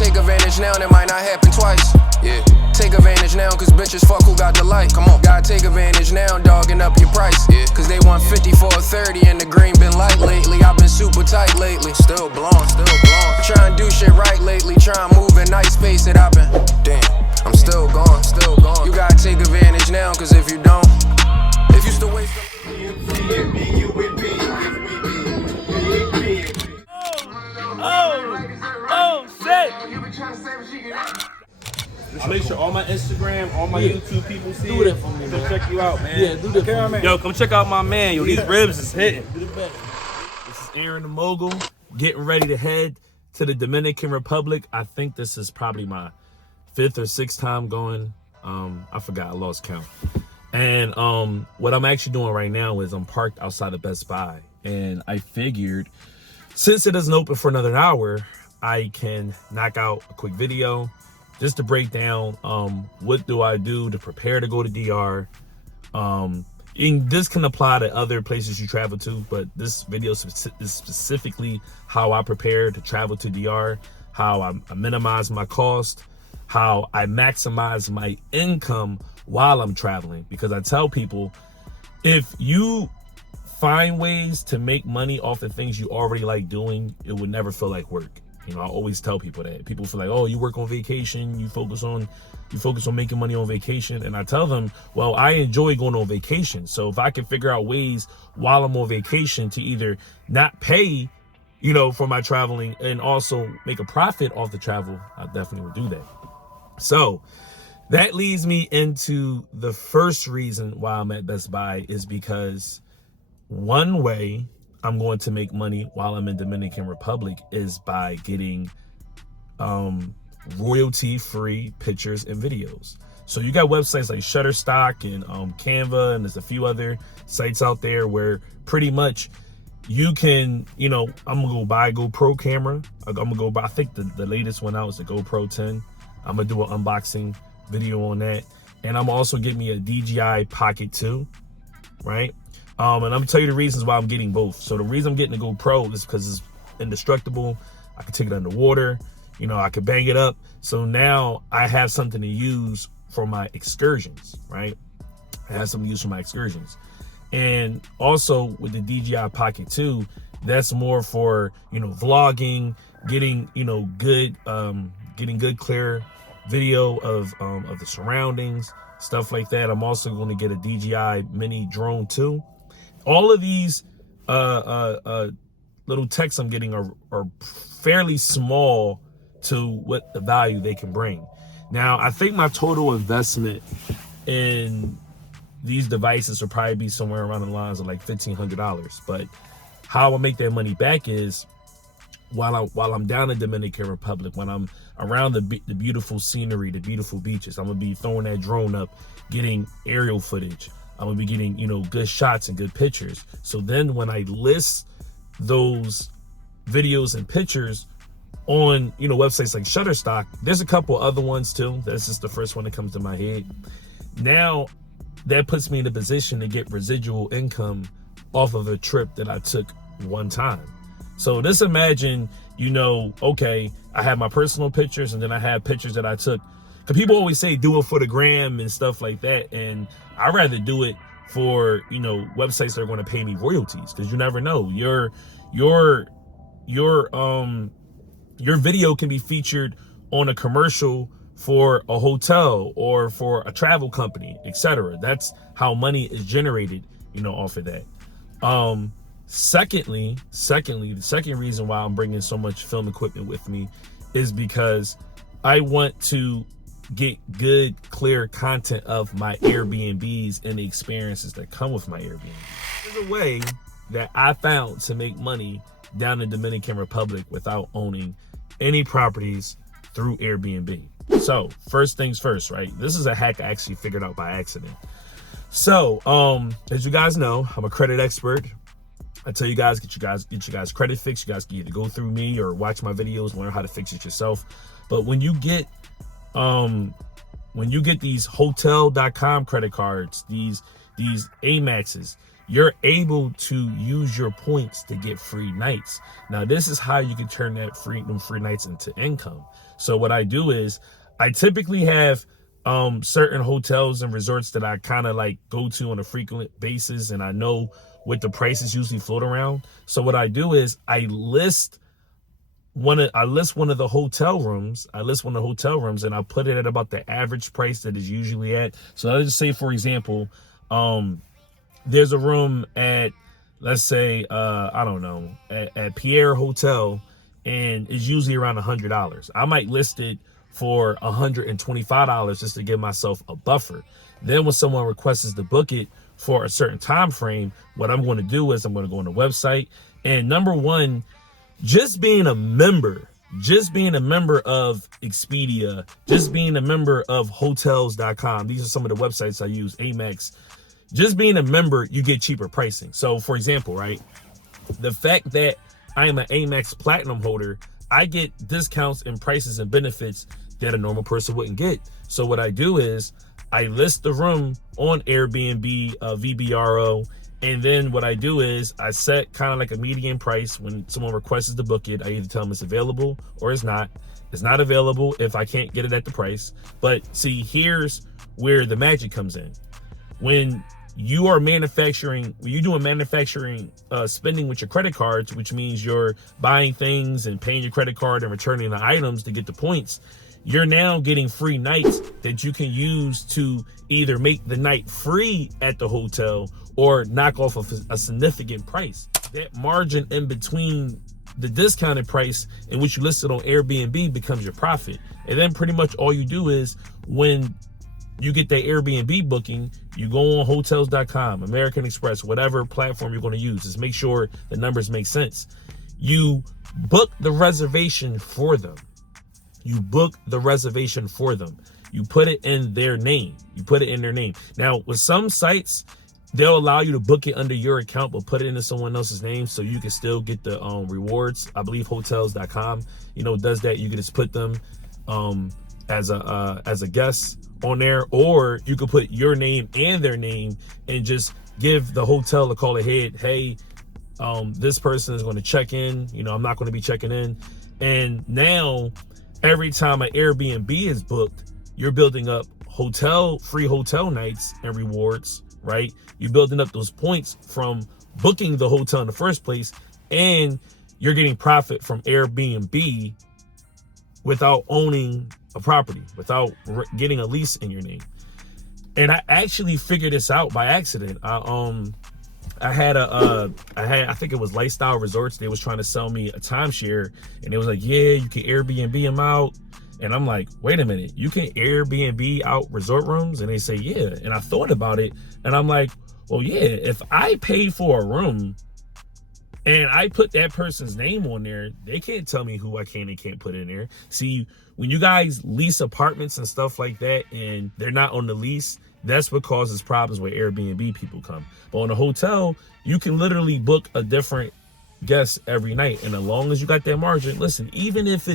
take advantage now, and it might not happen twice. Yeah. Take advantage now, cause bitches fuck who got the light. Come on. Gotta take advantage now, dogging up your price. Yeah. Cause they want 50 for a 30, and the green been light lately. I've been super tight lately. Still blowing, still blowing. Trying to do shit right lately. Trying to move in nice space that I've been. Damn, I'm still going, still going. You gotta take advantage now, cause if you don't, if you still waste Oh, shit! I'll make sure all my Instagram, all my YouTube people see do it. that for me, man. Check you out, man. Yeah, do that for me. Yo, come check out my man. Yo, these ribs is hitting. Do the best. This is Aaron the Mogul, getting ready to head to the Dominican Republic. I think this is probably my 5th or 6th time going. I forgot, I lost count. And what I'm actually doing right now is I'm parked outside of Best Buy. And I figured, since it doesn't open for another hour, I can knock out a quick video just to break down what do I do to prepare to go to DR. And this can apply to other places you travel to, but this video is specifically how I prepare to travel to DR, how I minimize my cost, how I maximize my income while I'm traveling. Because I tell people, if you find ways to make money off the things you already like doing, it would never feel like work. You know, I always tell people that. People feel like, oh, you work on vacation, you focus on making money on vacation. And I tell them, well, I enjoy going on vacation. So if I can figure out ways while I'm on vacation to either not pay, you know, for my traveling and also make a profit off the travel, I definitely would do that. So that leads me into the first reason why I'm at Best Buy is because one way I'm going to make money while I'm in Dominican Republic is by getting royalty-free pictures and videos. So you got websites like Shutterstock and Canva, and there's a few other sites out there where pretty much you can, you know, I'm gonna go buy a GoPro camera. I'm gonna go buy, I think the latest one out is the GoPro 10. I'm gonna do an unboxing video on that. And I'm also getting me a DJI Pocket 2, right? And I'm gonna tell you the reasons why I'm getting both. So the reason I'm getting the GoPro is because it's indestructible. I can take it underwater. You know, I could bang it up. So now I have something to use for my excursions, right? I have something to use for my excursions. And also with the DJI Pocket 2, that's more for, you know, vlogging, getting, you know, good, getting good, clear video of the surroundings, stuff like that. I'm also going to get a DJI Mini Drone 2. All of these little techs I'm getting are fairly small to what the value they can bring. Now, I think my total investment in these devices will probably be somewhere around the lines of like $1,500. But how I make that money back is while I'm down in Dominican Republic, when I'm around the beautiful scenery, the beautiful beaches, I'm gonna be throwing that drone up, getting aerial footage. I'm gonna be getting, you know, good shots and good pictures. So then when I list those videos and pictures on, you know, websites like Shutterstock, there's a couple other ones too. That's just the first one that comes to my head. Now that puts me in a position to get residual income off of a trip that I took one time. So just imagine, you know, okay, I have my personal pictures and then I have pictures that I took. Because people always say do it for the gram and stuff like that. And I'd rather do it for, you know, websites that are going to pay me royalties. Because you never know. Your video can be featured on a commercial for a hotel or for a travel company, etc. That's how money is generated, you know, off of that. Secondly, the second reason why I'm bringing so much film equipment with me is because I want to get good, clear content of my Airbnbs and the experiences that come with my Airbnb. There's a way that I found to make money down in Dominican Republic without owning any properties through Airbnb. So first things first, right? This is a hack I actually figured out by accident. So, as you guys know, I'm a credit expert. I tell you guys, get you guys credit fixed. You guys can either go through me or watch my videos, learn how to fix it yourself. But when you get these hotel.com credit cards, these Amexes, you're able to use your points to get free nights. Now, this is how you can turn them free nights into income. So what I do is I typically have certain hotels and resorts that I kind of like go to on a frequent basis, and I know what the prices usually float around. So what I do is I list one of the hotel rooms. And I put it at about the average price that is usually at. So let's just say, for example, there's a room at, let's say, I don't know, at Pierre Hotel, and it's usually around $100. I might list it for $125 just to give myself a buffer. Then when someone requests to book it for a certain time frame, what I'm going to do is I'm going to go on the website. And number one, just being a member of Expedia, just being a member of hotels.com. These are some of the websites I use, Amex. Just being a member, you get cheaper pricing. So for example, right, the fact that I am an Amex Platinum holder, I get discounts and prices and benefits that a normal person wouldn't get. So what I do is I list the room on Airbnb, VBRO, and then what I do is I set kind of like a median price. When someone requests to book it, I either tell them it's available or it's not. It's not available if I can't get it at the price. But see, here's where the magic comes in. When you are manufacturing, when you're doing manufacturing spending with your credit cards, which means you're buying things and paying your credit card and returning the items to get the points, you're now getting free nights that you can use to either make the night free at the hotel or knock off a significant price. That margin in between the discounted price and which you listed on Airbnb becomes your profit. And then pretty much all you do is when you get that Airbnb booking, you go on hotels.com, American Express, whatever platform you're going to use. Just make sure the numbers make sense. You book the reservation for them. You book the reservation for them. You put it in their name. Now, with some sites, they'll allow you to book it under your account, but put it into someone else's name so you can still get the rewards. I believe hotels.com, does that. You can just put them as a guest on there, or you could put your name and their name and just give the hotel a call ahead. Hey, this person is going to check in. I'm not going to be checking in. And now every time an Airbnb is booked, you're building up free hotel nights and rewards, right? You're building up those points from booking the hotel in the first place, and you're getting profit from Airbnb without owning a property, without getting a lease in your name. And I actually figured this out by accident. I think it was Lifestyle Resorts. They was trying to sell me a timeshare, and it was like, yeah, you can Airbnb them out. And I'm like, wait a minute, you can Airbnb out resort rooms? And they say, yeah. And I thought about it, and I'm like, well, yeah, if I pay for a room and I put that person's name on there, they can't tell me who I can and can't put in there. See, when you guys lease apartments and stuff like that and they're not on the lease, that's what causes problems where Airbnb people come. But on a hotel, you can literally book a different guest every night. And as long as you got that margin, listen, even if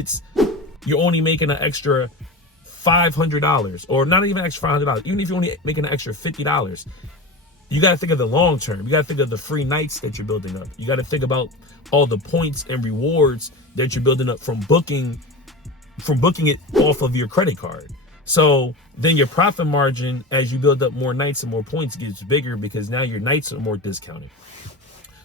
you're only making an extra $500, or not even extra $500, even if you're only making an extra $50, you got to think of the long term. You got to think of the free nights that you're building up. You got to think about all the points and rewards that you're building up from booking it off of your credit card. So then your profit margin, as you build up more nights and more points, gets bigger because now your nights are more discounted.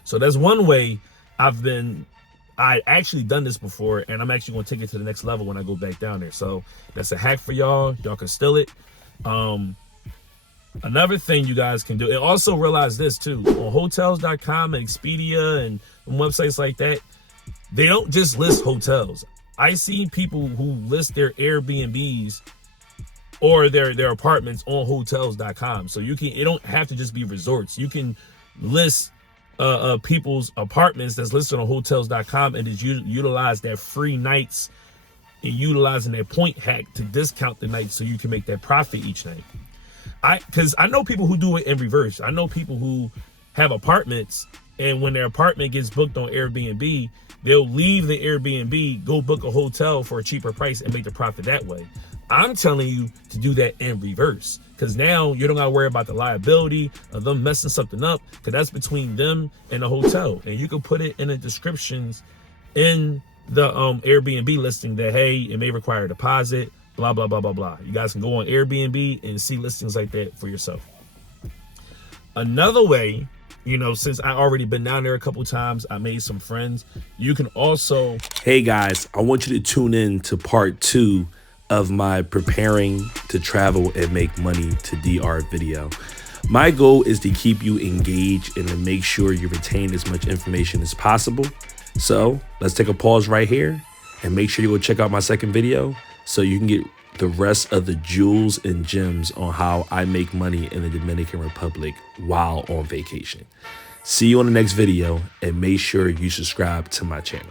So that's one way I actually done this before, and I'm actually going to take it to the next level when I go back down there. So that's a hack for y'all. Y'all can steal it. Another thing you guys can do, and also realize this too, on hotels.com and Expedia and websites like that, they don't just list hotels. I see people who list their Airbnbs or their apartments on hotels.com. So it don't have to just be resorts. You can list people's apartments that's listed on hotels.com and just utilize their free nights and utilizing their point hack to discount the night so you can make that profit each night. Because I know people who do it in reverse. I know people who have apartments, and when their apartment gets booked on Airbnb, they'll leave the Airbnb, go book a hotel for a cheaper price and make the profit that way. I'm telling you to do that in reverse, because now you don't got to worry about the liability of them messing something up, because that's between them and the hotel. And you can put it in the descriptions in the Airbnb listing that, hey, it may require a deposit, blah, blah, blah, blah, blah. You guys can go on Airbnb and see listings like that for yourself. Another way, you know, since I already been down there a couple times, I made some friends. You can also... Hey guys, I want you to tune in to part 2 of my preparing to travel and make money to DR video. My goal is to keep you engaged and to make sure you retain as much information as possible. So let's take a pause right here and make sure you go check out my second video so you can get the rest of the jewels and gems on how I make money in the Dominican Republic while on vacation. See you on the next video, and make sure you subscribe to my channel.